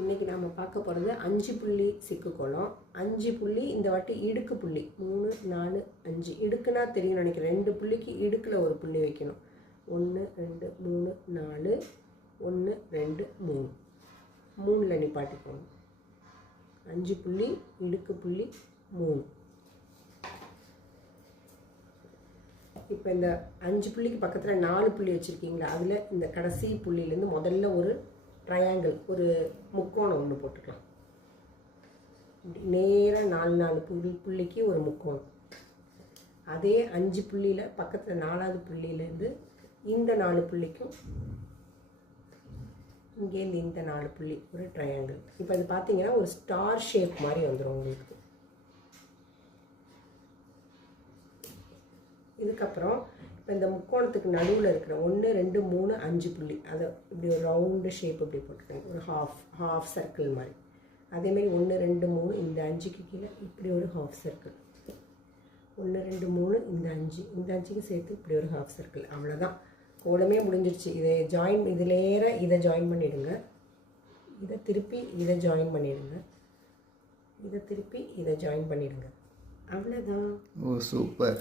இன்றைக்கி நாம் பார்க்க போகிறது 5 புள்ளி சிக்கு கோலம். 5 புள்ளி இந்த வாட்டி இடுக்கு புள்ளி 3 4 5 இடுக்குன்னா தெரியும் நினைக்கிறேன். 2 புள்ளிக்கு இடுக்கில் ஒரு புள்ளி வைக்கணும். 1 2 3 4 1 2 3 3ல் நிப்பாட்டிக்கணும். 5 புள்ளி இடுக்கு புள்ளி 3. இப்போ இந்த 5 புள்ளிக்கு பக்கத்தில் 4 புள்ளி வச்சுருக்கீங்களா, அதில் இந்த கடைசி புள்ளியிலேருந்து முதல்ல ஒரு ட்ரையாங்கிள், ஒரு முக்கோணம் ஒன்று போட்டுக்கலாம். நேராக 4 புள்ளிக்கு ஒரு முக்கோணம். அதே 5 புள்ளியில் பக்கத்தில் 4வது புள்ளியிலேருந்து இந்த 4 புள்ளிக்கும் இங்கேருந்து இந்த 4 புள்ளி ஒரு ட்ரையாங்கிள். இப்போ அது பார்த்தீங்கன்னா ஒரு ஸ்டார் ஷேப் மாதிரி வந்துடும் உங்களுக்கு. இதுக்கப்புறம் இப்போ இந்த முக்கோணத்துக்கு நடுவில் இருக்கிற 1 2 3 5 புள்ளி, அதை இப்படி ஒரு ரவுண்டு ஷேப் இப்படி போட்டுக்கோங்க, ஒரு ஹாஃப் சர்க்கிள் மாதிரி. அதேமாதிரி 1 2 3 இந்த 5க்கு கீழே இப்படி ஒரு ஹாஃப் சர்க்கிள். 1 2 3 இந்த 5க்கு சேர்த்து இப்படி ஒரு ஹாஃப் சர்க்கிள். அவ்வளோதான், கோலமே முடிஞ்சிருச்சு. இதை இதை ஜாயின் பண்ணிவிடுங்க. இதை திருப்பி இதை ஜாயின் பண்ணிவிடுங்க. இதை திருப்பி இதை ஜாயின் பண்ணிவிடுங்க. அவ்வளோதான். ஓ சூப்பர்.